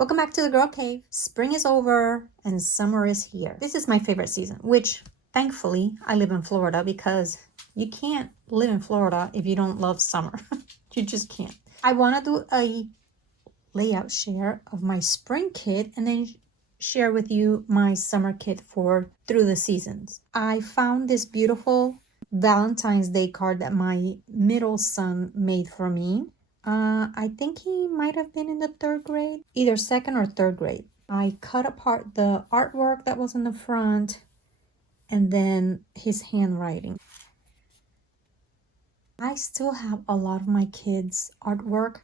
Welcome back to the Girl Cave. Spring is over and summer is here. This is my favorite season, which thankfully I live in Florida because you can't live in Florida if you don't love summer. You just can't. I want to do a layout share of my spring kit and then share with you my summer kit for through the seasons. I found this beautiful Valentine's Day card that my middle son made for me. I think he might have been in the third grade, either second or third grade. I cut apart the artwork that was in the front and then his handwriting. I still have a lot of my kids' artwork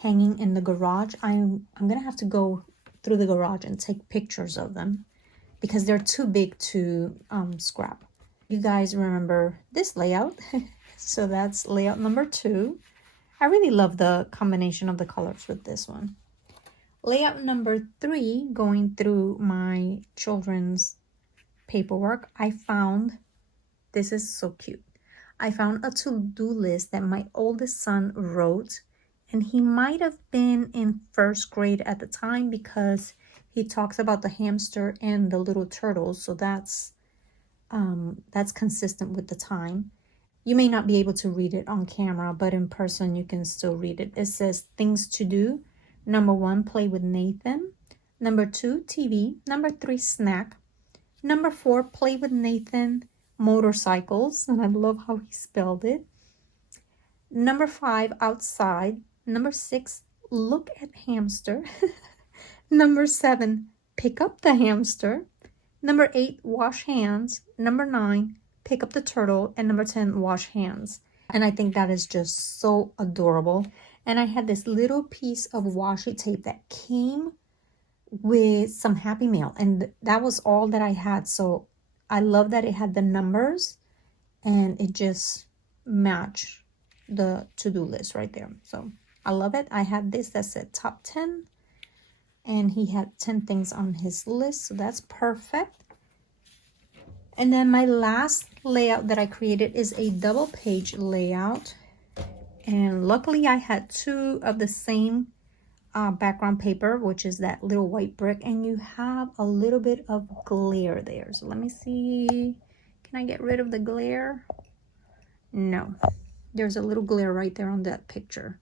hanging in the garage. I'm gonna have to go through the garage and take pictures of them because they're too big to scrap. You guys remember this layout? So that's layout number 2. I really love the combination of the colors with this one. Layout number 3, going through my children's paperwork, I found, this is so cute. I found a to-do list that my oldest son wrote, and he might have been in first grade at the time because he talks about the hamster and the little turtles, so that's consistent with the time. You may not be able to read it on camera, but in person you can still read it. It says things to do. Number 1, play with Nathan. Number 2, TV. Number 3, snack. Number 4, play with Nathan, motorcycles. And I love how he spelled it. Number 5, outside. Number 6, look at hamster. Number 7, pick up the hamster. Number 8, wash hands. Number 9, pick up the turtle. And number 10, wash hands. And I think that is just so adorable. And I had this little piece of washi tape that came with some Happy Mail, and that was all that I had. So I love that it had the numbers and it just matched the to-do list right there. So I love it. I had this that said top 10 and he had 10 things on his list, so that's perfect. And then my last layout that I created is a double page layout. And luckily I had 2 of the same background paper, which is that little white brick. And you have a little bit of glare there. So let me see. Can I get rid of the glare? No. There's a little glare right there on that picture.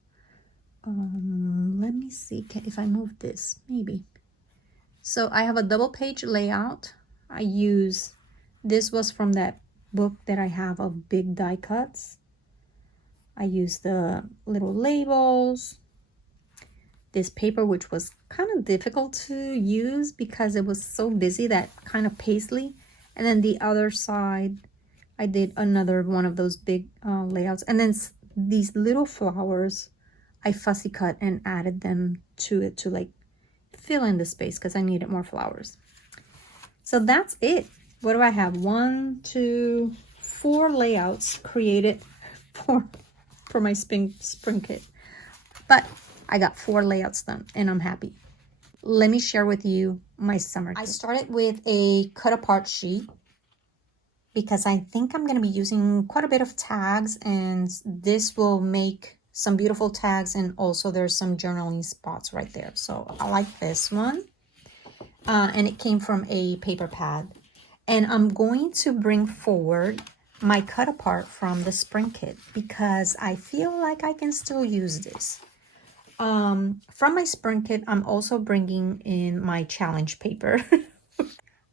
Let me see if I move this. Maybe. So I have a double page layout. This was from that book that I have of big die cuts. I used the little labels, this paper, which was kind of difficult to use because it was so busy, that kind of paisley. And then the other side, I did another one of those big layouts. And then these little flowers, I fussy cut and added them to it to like fill in the space because I needed more flowers. So that's it. What do I have? 1, 2, 4 layouts created for my spring kit. But I got 4 layouts done and I'm happy. Let me share with you my summer kit. I started with a cut apart sheet because I think I'm going to be using quite a bit of tags, and this will make some beautiful tags, and also there's some journaling spots right there. So I like this one. And it came from a paper pad. And I'm going to bring forward my cut apart from the spring kit because I feel like I can still use this. From my spring kit, I'm also bringing in my challenge paper.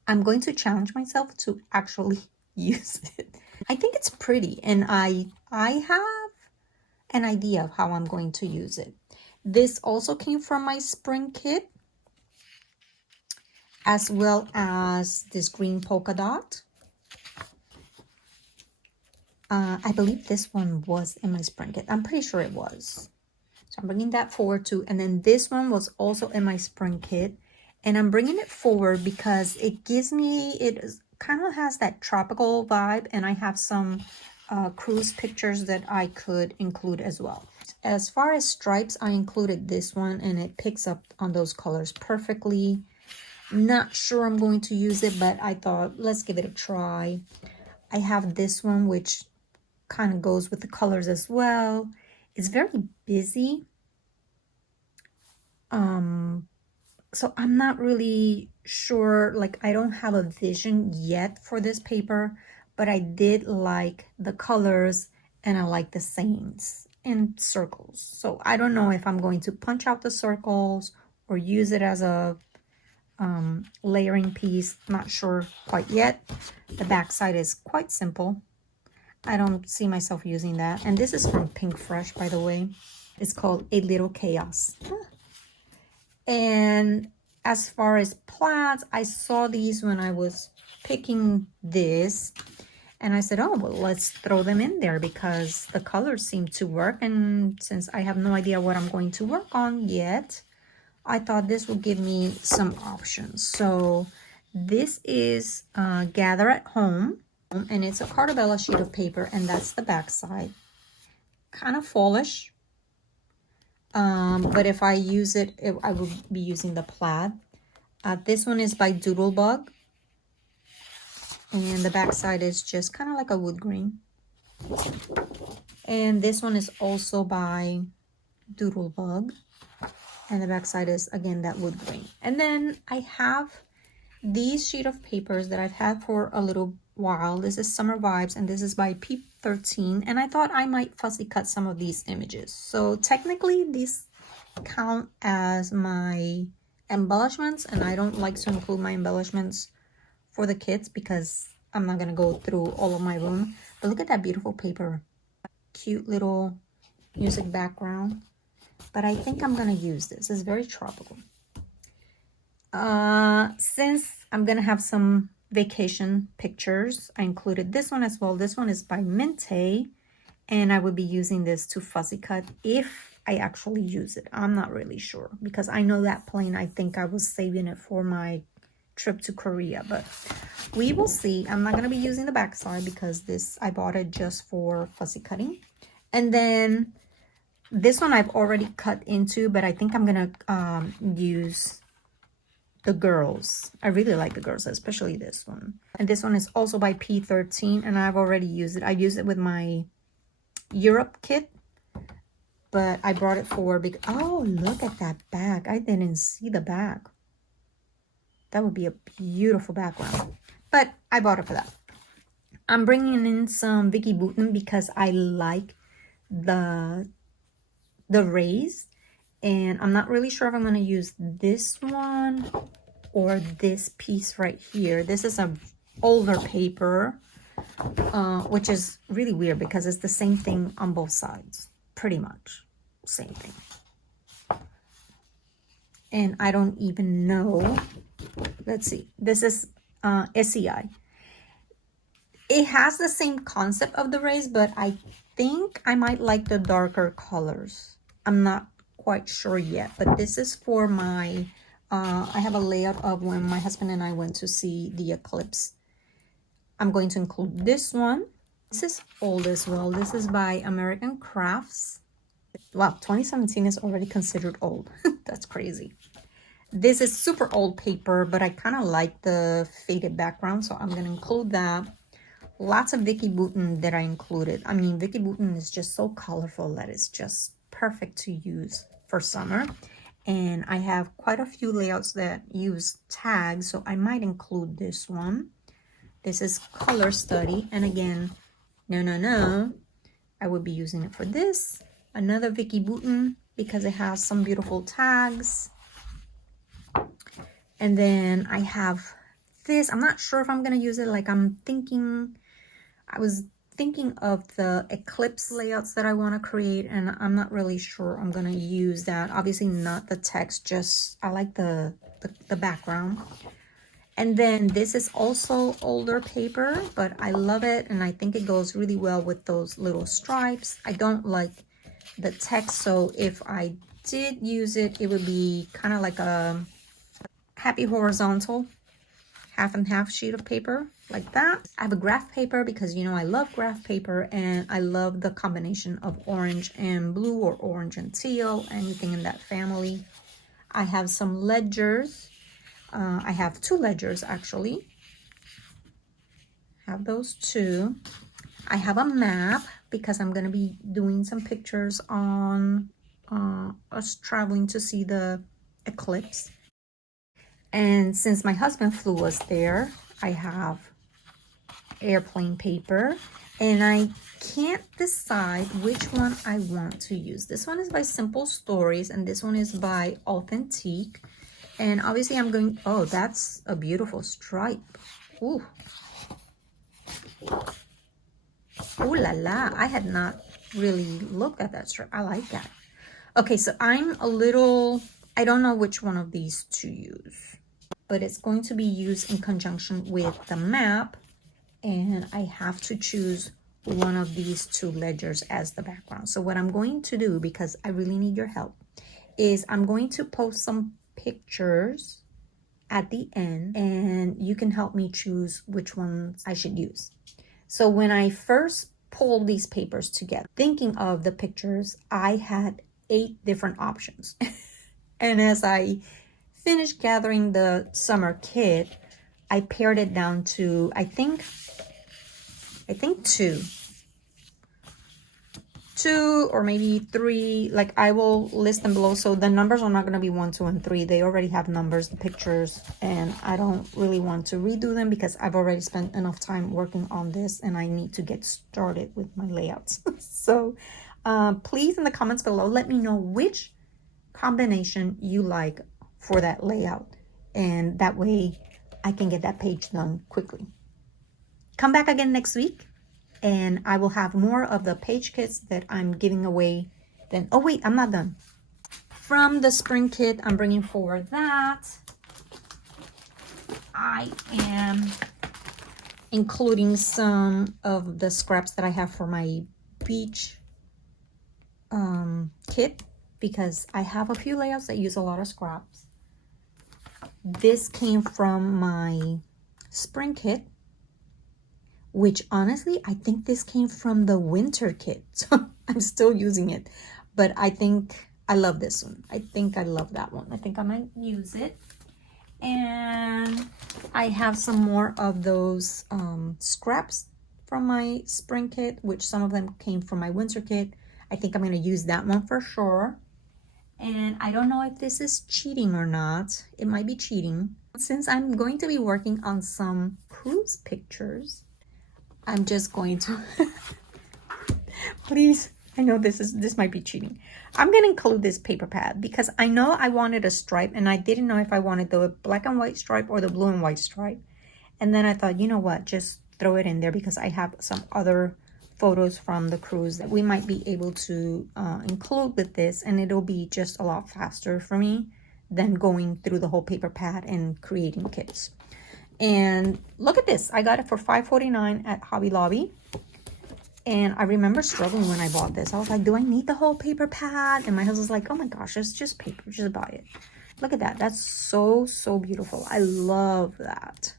I'm going to challenge myself to actually use it. I think it's pretty, and I have an idea of how I'm going to use it. This also came from my spring kit, as well as this green polka dot. I believe this one was in my spring kit. I'm pretty sure it was. So I'm bringing that forward too. And then this one was also in my spring kit. And I'm bringing it forward because it kind of has that tropical vibe. And I have some cruise pictures that I could include as well. As far as stripes, I included this one and it picks up on those colors perfectly. Not sure I'm going to use it, but I thought, let's give it a try. I have this one, which kind of goes with the colors as well. It's very busy. So I'm not really sure, like I don't have a vision yet for this paper, but I did like the colors and I like the sayings in circles. So I don't know if I'm going to punch out the circles or use it as a layering piece. Not sure quite yet. The back side is quite simple. I don't see myself using that. And this is from Pink Fresh, by the way. It's called A Little Chaos. And as far as plaids, I saw these when I was picking this. And I said, oh, well, let's throw them in there because the colors seem to work. And since I have no idea what I'm going to work on yet, I thought this would give me some options. So this is Gather at Home. And it's a Cartabella sheet of paper. And that's the back side. Kind of fallish. But if I use it, I will be using the plaid. This one is by Doodlebug. And the back side is just kind of like a wood grain. And this one is also by Doodlebug. And the back side is, again, that wood grain. And then I have these sheet of papers that I've had for a little while. This is Summer Vibes, and this is by P13. And I thought I might fussy cut some of these images. So technically, these count as my embellishments, and I don't like to include my embellishments for the kids because I'm not going to go through all of my room. But look at that beautiful paper. Cute little music background. But I think I'm going to use this. It's very tropical. Since I'm going to have some vacation pictures, I included this one as well. This one is by Minte. And I would be using this to fussy cut if I actually use it. I'm not really sure because I know that plane, I think I was saving it for my trip to Korea, but we will see. I'm not going to be using the backside because this, I bought it just for fussy cutting. And then this one I've already cut into, but I think I'm going to use the girls. I really like the girls, especially this one. And this one is also by P13 and I've already used it. I used it with my Europe kit, but I brought it for because, oh, look at that bag. I didn't see the bag. That would be a beautiful background, but I bought it for that. I'm bringing in some Vicky Bouton because I like the rays, and I'm not really sure if I'm going to use this one or this piece right here. This is a older paper, which is really weird because it's the same thing on both sides, pretty much same thing. And I don't even know. Let's see. This is SEI. It has the same concept of the rays, but I think I might like the darker colors. I'm not quite sure yet, but this is for my, I have a layout of when my husband and I went to see the eclipse. I'm going to include this one. This is old as well. This is by American Crafts. Wow, 2017 is already considered old. That's crazy. This is super old paper, but I kind of like the faded background, so I'm going to include that. Lots of Vicky Bouton that I included. I mean, Vicky Bouton is just so colorful that it's just perfect to use for summer. And I have quite a few layouts that use tags, so I might include this one. This is Color Study. And again, no, I would be using it for this. Another Vicky Bouton because it has some beautiful tags. And then I have this. I'm not sure if I'm going to use it. Like I was thinking of the eclipse layouts that I want to create, and I'm not really sure I'm going to use that. Obviously not the text, just I like the background. And then this is also older paper, but I love it, and I think it goes really well with those little stripes. I don't like the text, so if I did use it, it would be kind of like a happy horizontal half and half sheet of paper like that. I have a graph paper because you know I love graph paper, and I love the combination of orange and blue or orange and teal, anything in that family. I have some ledgers. I have two ledgers actually. Have those two. I have a map because I'm going to be doing some pictures on us traveling to see the eclipse. And since my husband flew us there, I have airplane paper, and I can't decide which one I want to use. This one is by Simple Stories, and this one is by Authentique. And obviously I'm going, oh, that's a beautiful stripe. Ooh. Ooh la la, I had not really looked at that stripe. I like that. Okay, so I'm a little, I don't know which one of these to use, but it's going to be used in conjunction with the map, and I have to choose one of these two ledgers as the background. So what I'm going to do, because I really need your help, is I'm going to post some pictures at the end, and you can help me choose which ones I should use. So when I first pulled these papers together, thinking of the pictures, I had 8 different options. And as I finished gathering the summer kit, I pared it down to, I think 2 or maybe 3. Like, I will list them below. So the numbers are not going to be 1, 2, and 3. They already have numbers, the pictures, and I don't really want to redo them because I've already spent enough time working on this and I need to get started with my layouts. So please, in the comments below, let me know which combination you like for that layout, and that way I can get that page done quickly. Come back again next week, and I will have more of the page kits that I'm giving away then. Oh wait, I'm not done. From the spring kit, I'm bringing forward that. I am including some of the scraps that I have for my beach kit, because I have a few layouts that use a lot of scraps. This came from my spring kit, which honestly, I think this came from the winter kit. So I'm still using it, but I think I love this one. I think I love that one. I think I might use it. And I have some more of those scraps from my spring kit, which some of them came from my winter kit. I think I'm going to use that one for sure. And I don't know if this is cheating or not. It might be cheating. Since I'm going to be working on some cruise pictures, I'm just going to please, I know this might be cheating. I'm going to include this paper pad because I know I wanted a stripe, and I didn't know if I wanted the black and white stripe or the blue and white stripe. And then I thought, you know what, just throw it in there because I have some other photos from the cruise that we might be able to include with this, and it'll be just a lot faster for me than going through the whole paper pad and creating kits. And look at this, I got it for $5.49 at Hobby Lobby. And I remember struggling when I bought this. I was like, do I need the whole paper pad? And my husband's like, oh my gosh, it's just paper, just buy it. Look at that, that's so beautiful. I love that.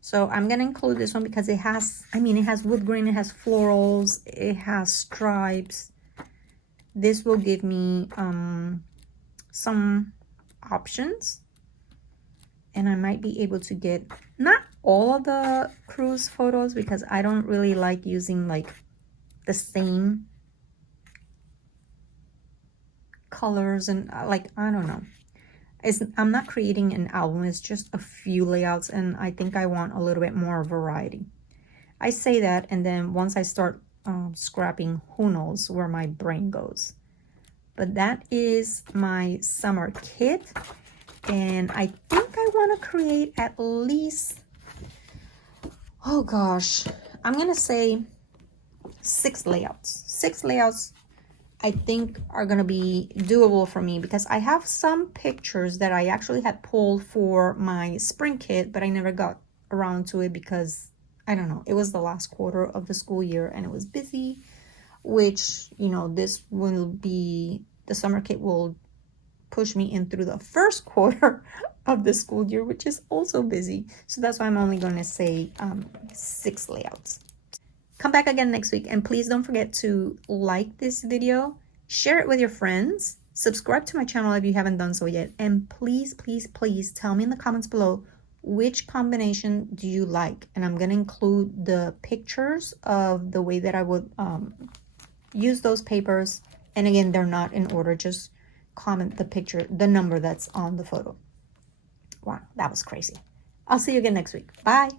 So I'm gonna include this one because it has, I mean, it has wood grain, it has florals, it has stripes. This will give me some options, and I might be able to get not all of the cruise photos because I don't really like using like the same colors and like, I don't know. I'm not creating an album, it's just a few layouts, and I think I want a little bit more variety. I say that, and then once I start scrapping, who knows where my brain goes. But that is my summer kit, and I think I want to create at least, oh gosh, I'm gonna say 6 layouts. 6 layouts I think are gonna be doable for me because I have some pictures that I actually had pulled for my spring kit, but I never got around to it because I don't know, it was the last quarter of the school year and it was busy, which, you know, this will be, the summer kit will push me in through the first quarter of the school year, which is also busy. So that's why I'm only going to say 6 layouts. Come back again next week, and please don't forget to like this video, share it with your friends, subscribe to my channel if you haven't done so yet, and please tell me in the comments below which combination do you like, and I'm going to include the pictures of the way that I would use those papers. And again, they're not in order, just comment the picture, the number that's on the photo. Wow, that was crazy. I'll see you again next week. Bye.